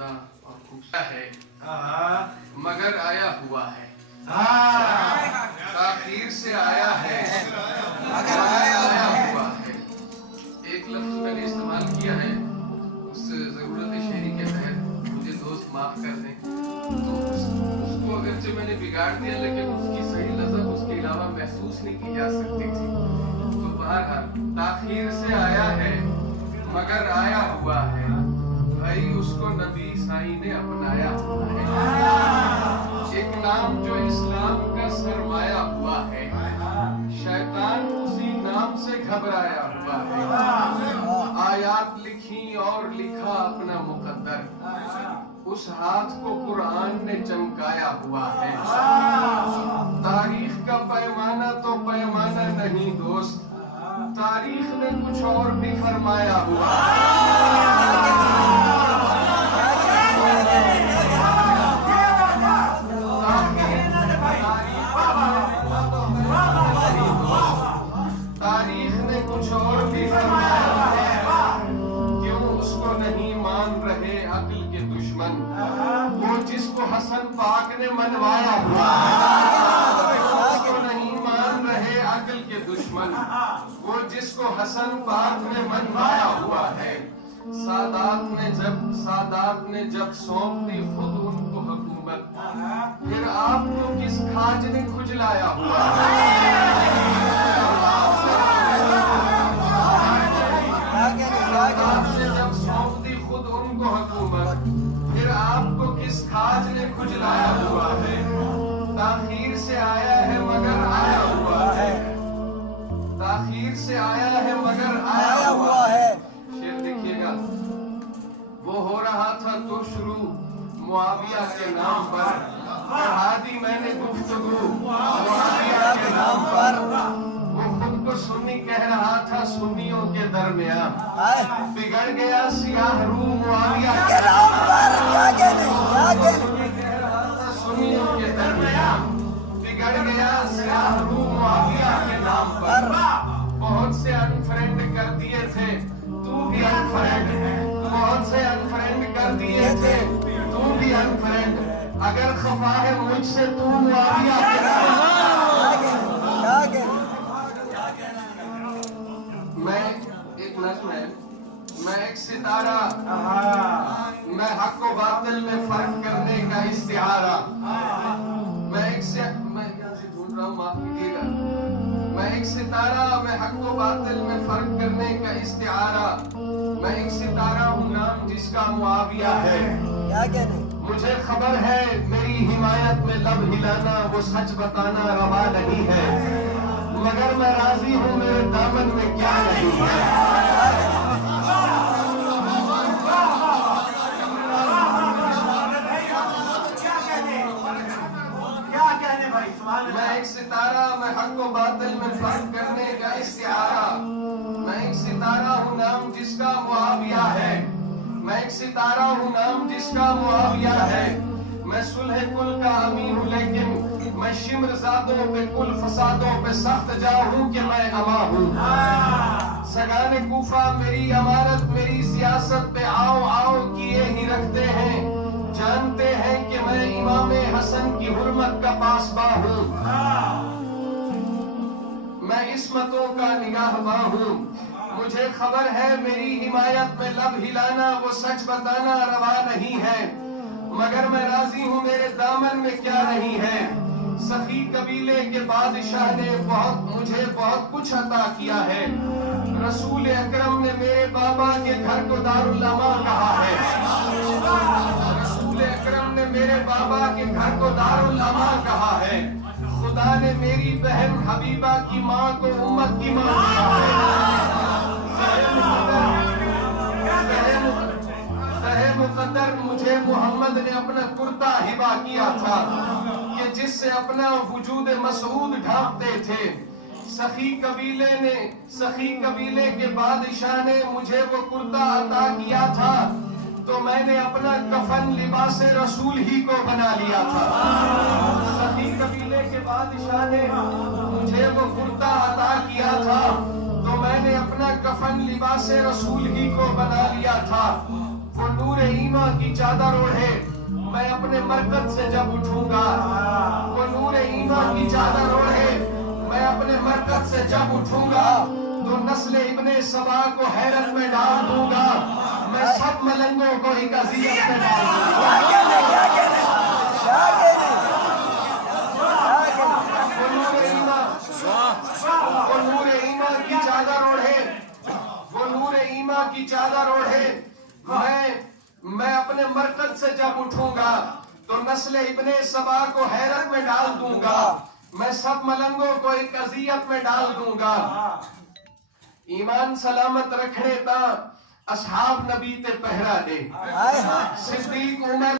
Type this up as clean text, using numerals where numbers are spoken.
عمدہ اور خوبصورت ہے مگر آیا ہوا ہے، تاخیر سے آیا ہے مگر آیا ہوا ہے۔ ایک لفظ میں نے استعمال کیا ہے، اس ضرورت شعری کے تحت مجھے دوست معاف کر دیں، تو اس کو اگرچہ میں نے بگاڑ دیا لیکن اس کی صحیح لذت اس کے علاوہ محسوس نہیں کی جا سکتی تھی۔ تو بہرحال تاخیر سے آیا ہے مگر آیا ہوا ہے، بھائی اس کو نبی سائی نے اپنایا ہوا ہے۔ ایک نام جو اسلام کا سرمایہ ہوا ہے، شیطان اسی نام سے گھبرایا ہوا ہے۔ آیات لکھی اور لکھا اپنا مقدر، اس ہاتھ کو قرآن نے چمکایا ہوا ہے۔ تاریخ کا پیمانہ تو پیمانہ نہیں دوست، تاریخ نے کچھ اور بھی فرمایا ہوا تاریخ نے کچھ اور بھی فرمایا ہے۔ کیوں اس کو نہیں مان رہے عقل کے دشمن، وہ جس کو حسن پاک نے منوایا ہوا ہے۔ اس کو نہیں مان رہے عقل کے دشمن، وہ جس کو حسن پاک نے منوایا ہوا ہے۔ سادات نے جب سونپ دی خود ان کو حکومت، پھر آپ کو کس کھاج نے کھجلایا ہوا ہے۔ سادات نے جب سونپ دی خود ان کو حکومت، پھر آپ کو کس کھاج نے کھجلایا ہوا ہے۔ تاخیر سے آیا ہے مگر آیا ہوا ہے، تاخیر سے آیا ہے مگر آیا ہوا ہے۔ شعر دیکھیے گا، وہ ہو رہا تھا تو شروع معاویہ کے نام پر، پڑھا دی میں نے گفتگو معاویہ کے نام پر۔ وہ خود کو سنی کہہ رہا تھا سنیوں کے درمیان، بگڑ گیا سیاہ رو معاویہ کے نام پر۔ کہہ رہا تھا سنیوں کے درمیان، بگڑ گیا سیاہ رو معاویہ کے نام پر۔ بہت سے انفرینڈ کر دیے تھے تو بھی انفرینڈ، بہت سے انفرینڈ کر دیے تھے تو بھی انفرینڈ، اگر خفا ہے مجھ سے تو معاویہ کے نام۔ میں ایک نظم ہے، میں ایک ستارہ، میں حق و باطل میں فرق کرنے کا استعارہ، میں یہاں سے ڈھونڈ رہا ہوں معاف کیجیے گا، میں ایک ستارہ، میں حق و باطل میں فرق کرنے کا استعارہ، میں ایک ستارہ ہوں نام جس کا معاویہ ہے۔ مجھے خبر ہے میری حمایت میں لب ہلانا وہ سچ بتانا روا نہیں ہے، مگر میں راضی ہوں میرے دامن میں کیا نہیں ہے۔ میں ایک ستارہ، میں حق و باطل میں فرق کرنے کا استعارہ، میں ایک ستارہ ہوں نام جس کا معاویہ ہے، میں ایک ستارہ ہوں نام جس کا معاویہ ہے۔ میں صلح کل کا امین ہوں لیکن میں شمر زادوں پہ کل فسادوں پہ سخت جا ہوں کہ میں اما ہوں۔ سگان کوفہ میری امارت میری سیاست پہ آؤ آؤ کیے ہی رکھتے ہیں، جانتے ہیں کہ میں امام حسن کی حرمت کا پاسباں ہوں۔ میں عصمتوں کا نگہباں ہوں، مجھے خبر ہے میری حمایت میں لب ہلانا وہ سچ بتانا روا نہیں ہے، مگر میں راضی ہوں میرے دامن میں کیا نہیں ہے۔ سخی قبیلے کے بادشاہ نے مجھے بہت کچھ عطا کیا ہے، رسول اکرم نے میرے بابا کے گھر کو دارالامان کہا ہے، رسول اکرم نے میرے بابا کے گھر کو دارالامان کہا ہے، خدا نے میری بہن حبیبہ کی ماں کو امت کی ماں کہا ہے۔ سہ مقدر مجھے محمد نے اپنا کرتا ہبہ کیا تھا کہ جس سے اپنا وجود مسعود ڈھانپتے تھے۔ سخی قبیلے کے بادشاہ نے مجھے وہ کرتا عطا کیا تھا تو میں نے اپنا کفن لباس رسول ہی کو بنا لیا تھا۔ سخی قبیلے کے بادشاہ نے مجھے وہ کرتا عطا کیا تھا تو میں نے اپنا کفن لباس رسول ہی کو بنا لیا تھا۔ وہ نور ایمان کی چادر اوڑھے میں اپنے مرکز سے جب اٹھوں گا، وہ نور ایمان کی چادر اوڑھے میں اپنے مرکز سے جب اٹھوں گا تو نسل ابن سبا کو حیرت میں ڈال دوں گا، میں سب ملنگوں کو ایک اذیت میں ڈال دوں گا۔ وہ نور ایمان کی چادر اوڑھے، وہ نور ایمان کی چادر اوڑھے میں اپنے مرکز سے جب اٹھوں گا تو نسل ابن سبا کو حیرت میں ڈال دوں گا، میں سب ملنگوں کو ایک اذیت میں ڈال دوں گا۔ ایمان سلامت رکھنے تا اصحاب نبی تے پہرا دے، صدیق عمر